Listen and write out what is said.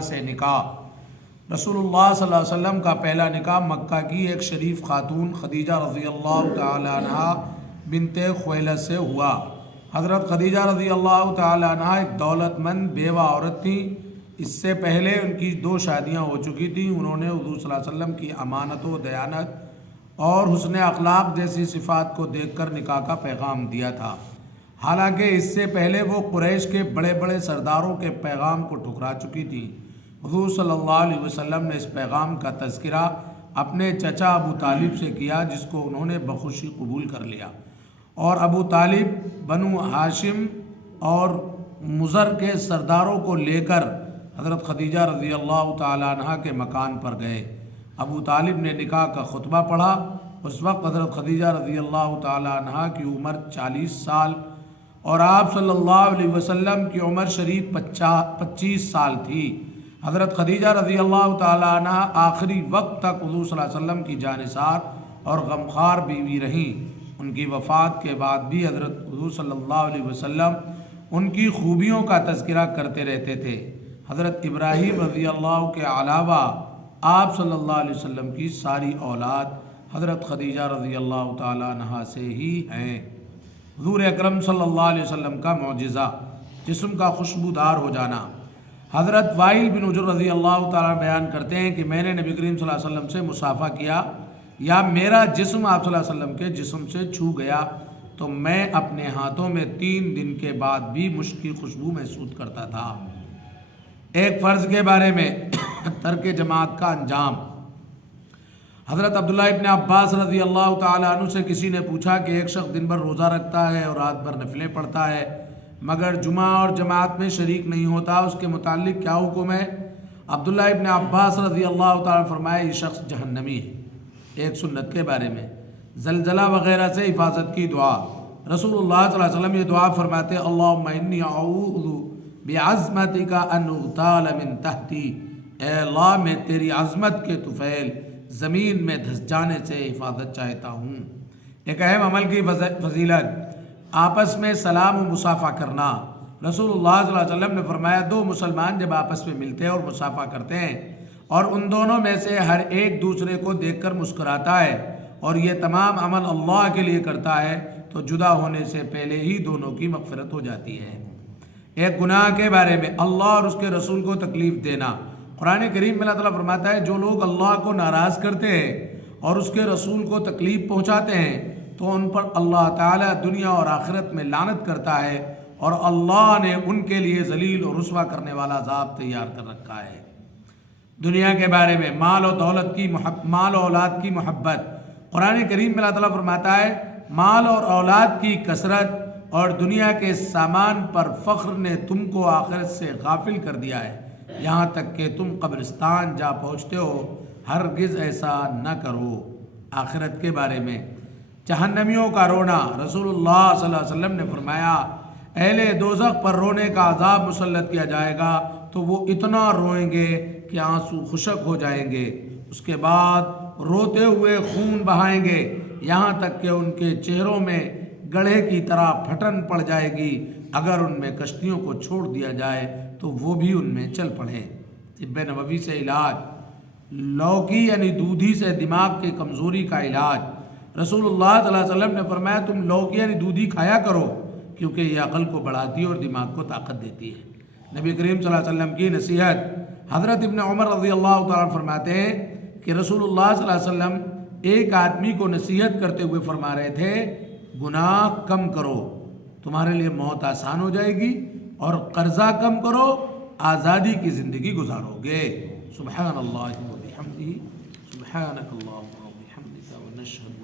عنہا سے نکاح۔ رسول اللہ صلی اللہ علیہ وسلم کا پہلا نکاح مکہ کی ایک شریف خاتون خدیجہ رضی اللہ تعالی عنہا بنت خویلد سے ہوا۔ حضرت خدیجہ رضی اللہ تعالی عنہا ایک دولت مند بیوہ عورت تھیں۔ اس سے پہلے ان کی 2 شادیاں ہو چکی تھیں۔ انہوں نے حضور صلی اللہ علیہ وسلم کی امانت و دیانت اور حسن اخلاق جیسی صفات کو دیکھ کر نکاح کا پیغام دیا تھا۔ حالانکہ اس سے پہلے وہ قریش کے بڑے بڑے سرداروں کے پیغام کو ٹھکرا چکی تھیں۔ حضور صلی اللہ علیہ وسلم نے اس پیغام کا تذکرہ اپنے چچا ابو طالب سے کیا، جس کو انہوں نے بخوشی قبول کر لیا، اور ابو طالب بنو ہاشم اور مضر کے سرداروں کو لے کر حضرت خدیجہ رضی اللہ تعالی عنہ کے مکان پر گئے۔ ابو طالب نے نکاح کا خطبہ پڑھا۔ اس وقت حضرت خدیجہ رضی اللہ تعالی عنہ کی عمر 40 سال اور آپ صلی اللہ علیہ وسلم کی عمر شریف 25 سال تھی۔ حضرت خدیجہ رضی اللہ تعالی عنہ آخری وقت تک حضور صلی اللہ علیہ وسلم کی جانثار اور غمخوار بیوی رہیں۔ ان کی وفات کے بعد بھی حضرت حضور صلی اللہ علیہ وسلم ان کی خوبیوں کا تذکرہ کرتے رہتے تھے۔ حضرت ابراہیم رضی اللہ کے علاوہ آپ صلی اللہ علیہ وسلم کی ساری اولاد حضرت خدیجہ رضی اللہ تعالی عنہ سے ہی ہیں۔ حضور اکرم صلی اللہ علیہ وسلم کا معجزہ، جسم کا خوشبودار ہو جانا۔ حضرت وائل بن حجر رضی اللہ تعالیٰ بیان کرتے ہیں کہ میں نے نبی کریم صلی اللہ علیہ وسلم سے مصافحہ کیا یا میرا جسم آپ صلی اللہ علیہ وسلم کے جسم سے چھو گیا تو میں اپنے ہاتھوں میں 3 دن کے بعد بھی مشک کی خوشبو محسوس کرتا تھا۔ ایک فرض کے بارے میں ترک جماعت کا انجام۔ حضرت عبداللہ ابن عباس رضی اللہ تعالیٰ عنہ سے کسی نے پوچھا کہ ایک شخص دن بھر روزہ رکھتا ہے اور رات بھر نفلیں پڑھتا ہے مگر جمعہ اور جماعت میں شریک نہیں ہوتا، اس کے متعلق کیا حکم ہے؟ عبداللہ ابن عباس رضی اللہ تعالیٰ فرمائے یہ شخص جہنمی ہے۔ ایک سنت کے بارے میں زلزلہ وغیرہ سے حفاظت کی دعا۔ رسول اللہ صلی اللہ علیہ وسلم یہ دعا فرماتے اللہم انی اعوذ بعظمتک ان اغتال من تحتی، اے اللہ میں تیری عظمت کے طفیل زمین میں دھس جانے سے حفاظت چاہتا ہوں۔ ایک اہم عمل کی فضیلت، آپس میں سلام و مصافحہ کرنا۔ رسول اللہ صلی اللہ علیہ وسلم نے فرمایا 2 مسلمان جب آپس میں ملتے ہیں اور مصافحہ کرتے ہیں اور ان دونوں میں سے ہر ایک دوسرے کو دیکھ کر مسکراتا ہے اور یہ تمام عمل اللہ کے لیے کرتا ہے تو جدا ہونے سے پہلے ہی دونوں کی مغفرت ہو جاتی ہے۔ ایک گناہ کے بارے میں اللہ اور اس کے رسول کو تکلیف دینا۔ قرآن کریم میں اللہ تعالیٰ فرماتا ہے جو لوگ اللہ کو ناراض کرتے ہیں اور اس کے رسول کو تکلیف پہنچاتے ہیں تو ان پر اللہ تعالیٰ دنیا اور آخرت میں لعنت کرتا ہے اور اللہ نے ان کے لیے ذلیل اور رسوا کرنے والا عذاب تیار کر رکھا ہے۔ دنیا کے بارے میں مال و اولاد کی محبت۔ قرآن کریم میں اللہ تعالیٰ فرماتا ہے مال اور اولاد کی کثرت اور دنیا کے سامان پر فخر نے تم کو آخرت سے غافل کر دیا ہے، یہاں تک کہ تم قبرستان جا پہنچتے ہو، ہرگز ایسا نہ کرو۔ آخرت کے بارے میں جہنمیوں کا رونا۔ رسول اللہ صلی اللہ علیہ وسلم نے فرمایا اہل دوزخ پر رونے کا عذاب مسلط کیا جائے گا تو وہ اتنا روئیں گے کہ آنسو خشک ہو جائیں گے، اس کے بعد روتے ہوئے خون بہائیں گے یہاں تک کہ ان کے چہروں میں گڑھے کی طرح پھٹن پڑ جائے گی۔ اگر ان میں کشتیوں کو چھوڑ دیا جائے تو وہ بھی ان میں چل پڑے۔ طب نبوی سے علاج، لوکی یعنی دودھی سے دماغ کی کمزوری کا علاج۔ رسول اللہ صلی اللہ علیہ وسلم نے فرمایا تم لوکی یعنی دودھی کھایا کرو کیونکہ یہ عقل کو بڑھاتی ہے اور دماغ کو طاقت دیتی ہے۔ نبی کریم صلی اللہ علیہ وسلم کی نصیحت۔ حضرت ابن عمر رضی اللہ تعالیٰ فرماتے ہیں کہ رسول اللہ صلی اللہ علیہ وسلم ایک آدمی کو نصیحت کرتے ہوئے فرما رہے تھے گناہ کم کرو تمہارے لیے موت آسان ہو جائے گی، اور قرضہ کم کرو آزادی کی زندگی گزارو گے۔ سبحان اللہ و بحمدہ، سبحانک اللہم و بحمدک و نشہد